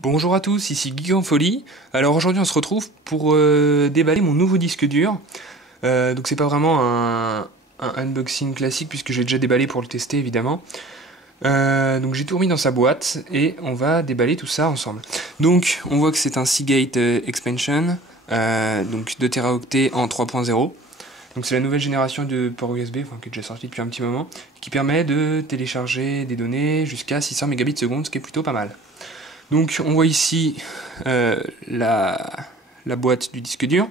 Bonjour à tous, ici Geek en Folie. Alors aujourd'hui on se retrouve pour déballer mon nouveau disque dur. Donc c'est pas vraiment un unboxing classique puisque j'ai déjà déballé pour le tester évidemment. Donc j'ai tout remis dans sa boîte et on va déballer tout ça ensemble. Donc on voit que c'est un Seagate Expansion, donc 2 Teraoctets en 3.0. Donc c'est la nouvelle génération de port USB, enfin, qui est déjà sortie depuis un petit moment, qui permet de télécharger des données jusqu'à 600 mégabits seconde, ce qui est plutôt pas mal. Donc on voit ici la boîte du disque dur.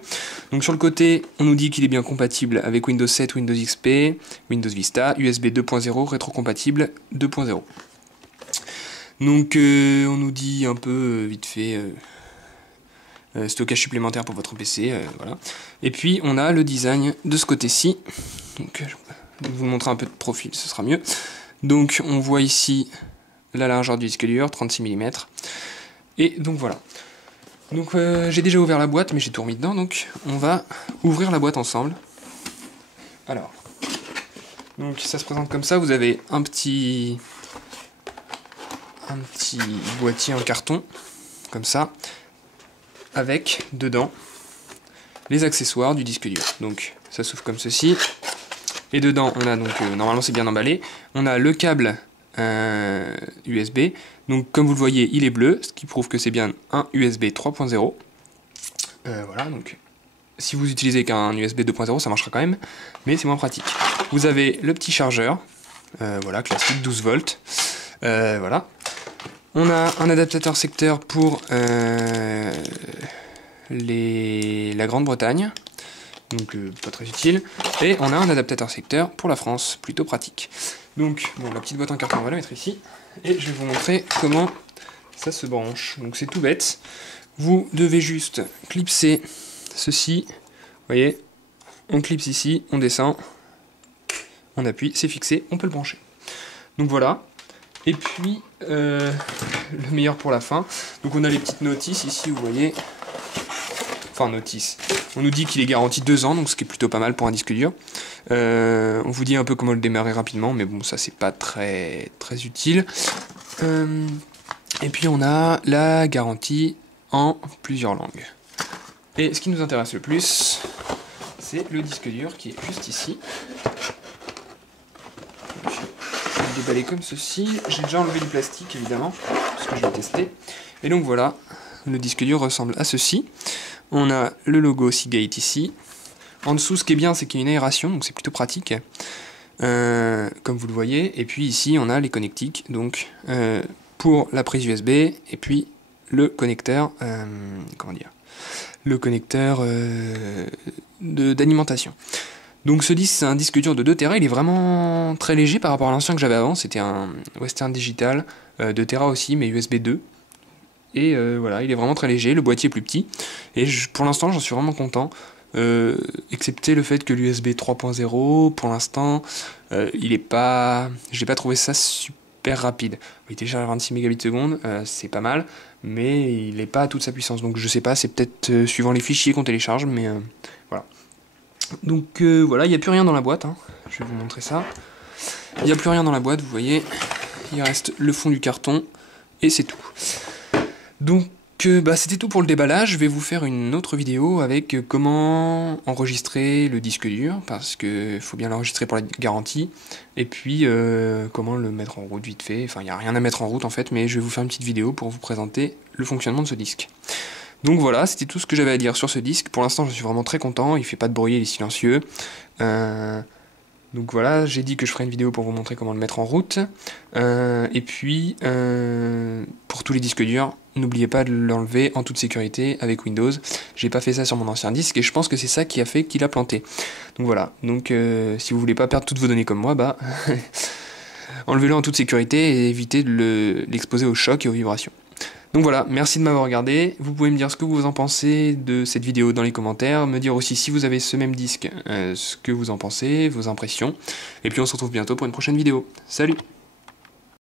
Donc sur le côté, on nous dit qu'il est bien compatible avec Windows 7, Windows XP, Windows Vista, USB 2.0, rétrocompatible 2.0. Donc on nous dit un peu vite fait stockage supplémentaire pour votre PC, voilà. Et puis on a le design de ce côté-ci. Donc je vais vous montrer un peu de profil, ce sera mieux. Donc on voit ici la largeur du disque dur, 36 mm. Et donc voilà. Donc j'ai déjà ouvert la boîte, mais j'ai tout remis dedans, donc on va ouvrir la boîte ensemble. Alors, donc ça se présente comme ça, vous avez un petit boîtier en carton, comme ça, avec dedans les accessoires du disque dur. Donc ça s'ouvre comme ceci. Et dedans, on a donc, normalement c'est bien emballé, on a le câble USB. Donc comme vous le voyez, il est bleu, ce qui prouve que c'est bien un USB 3.0. Voilà, donc si vous utilisez qu'un USB 2.0, ça marchera quand même, mais c'est moins pratique. Vous avez le petit chargeur, voilà, classique, 12 volts. Voilà. On a un adaptateur secteur pour la Grande-Bretagne, donc pas très utile. Et on a un adaptateur secteur pour la France, plutôt pratique. Donc, bon, la petite boîte en carton, on va la mettre ici. Et je vais vous montrer comment ça se branche. Donc c'est tout bête. Vous devez juste clipser ceci. Vous voyez, on clipse ici, on descend, on appuie, c'est fixé, on peut le brancher. Donc voilà. Et puis, le meilleur pour la fin. Donc on a les petites notices ici, vous voyez. Enfin, notice. On nous dit qu'il est garanti 2 ans, donc ce qui est plutôt pas mal pour un disque dur. On vous dit un peu comment le démarrer rapidement, mais bon, ça c'est pas très utile. Et puis on a la garantie en plusieurs langues. Et ce qui nous intéresse le plus, c'est le disque dur qui est juste ici. Donc, je vais le déballer comme ceci. J'ai déjà enlevé du plastique évidemment, parce que je vais tester. Et donc voilà, le disque dur ressemble à ceci. On a le logo Seagate ici. En dessous, ce qui est bien, c'est qu'il y a une aération, donc c'est plutôt pratique, comme vous le voyez. Et puis ici, on a les connectiques, donc pour la prise USB, et puis le connecteur, comment dire, le connecteur d'alimentation. Donc ce disque, c'est un disque dur de 2 Tera, il est vraiment très léger par rapport à l'ancien que j'avais avant. C'était un Western Digital, 2 Tera aussi, mais USB 2. Et voilà, il est vraiment très léger, le boîtier est plus petit. Et pour l'instant, j'en suis vraiment content. Excepté le fait que l'USB 3.0, pour l'instant, j'ai pas trouvé ça super rapide. Il télécharge à 26 mégabits seconde, c'est pas mal, mais il n'est pas à toute sa puissance. Donc je sais pas, c'est peut-être suivant les fichiers qu'on télécharge, mais voilà. Donc voilà, il n'y a plus rien dans la boîte, hein. Je vais vous montrer ça. Il n'y a plus rien dans la boîte, vous voyez. Il reste le fond du carton, et c'est tout. Donc c'était tout pour le déballage. Je vais vous faire une autre vidéo avec comment enregistrer le disque dur, parce que faut bien l'enregistrer pour la garantie, et puis comment le mettre en route vite fait. Enfin, il n'y a rien à mettre en route en fait, mais je vais vous faire une petite vidéo pour vous présenter le fonctionnement de ce disque. Donc voilà, c'était tout ce que j'avais à dire sur ce disque. Pour l'instant, je suis vraiment très content, il fait pas de bruit, il est silencieux. Donc voilà, j'ai dit que je ferai une vidéo pour vous montrer comment le mettre en route. Et puis, pour tous les disques durs, n'oubliez pas de l'enlever en toute sécurité avec Windows. J'ai pas fait ça sur mon ancien disque et je pense que c'est ça qui a fait qu'il a planté. Donc voilà, donc si vous voulez pas perdre toutes vos données comme moi, bah enlevez-le en toute sécurité et évitez de l'exposer au choc et aux vibrations. Donc voilà, merci de m'avoir regardé. Vous pouvez me dire ce que vous en pensez de cette vidéo dans les commentaires, me dire aussi si vous avez ce même disque, ce que vous en pensez, vos impressions. Et puis on se retrouve bientôt pour une prochaine vidéo. Salut!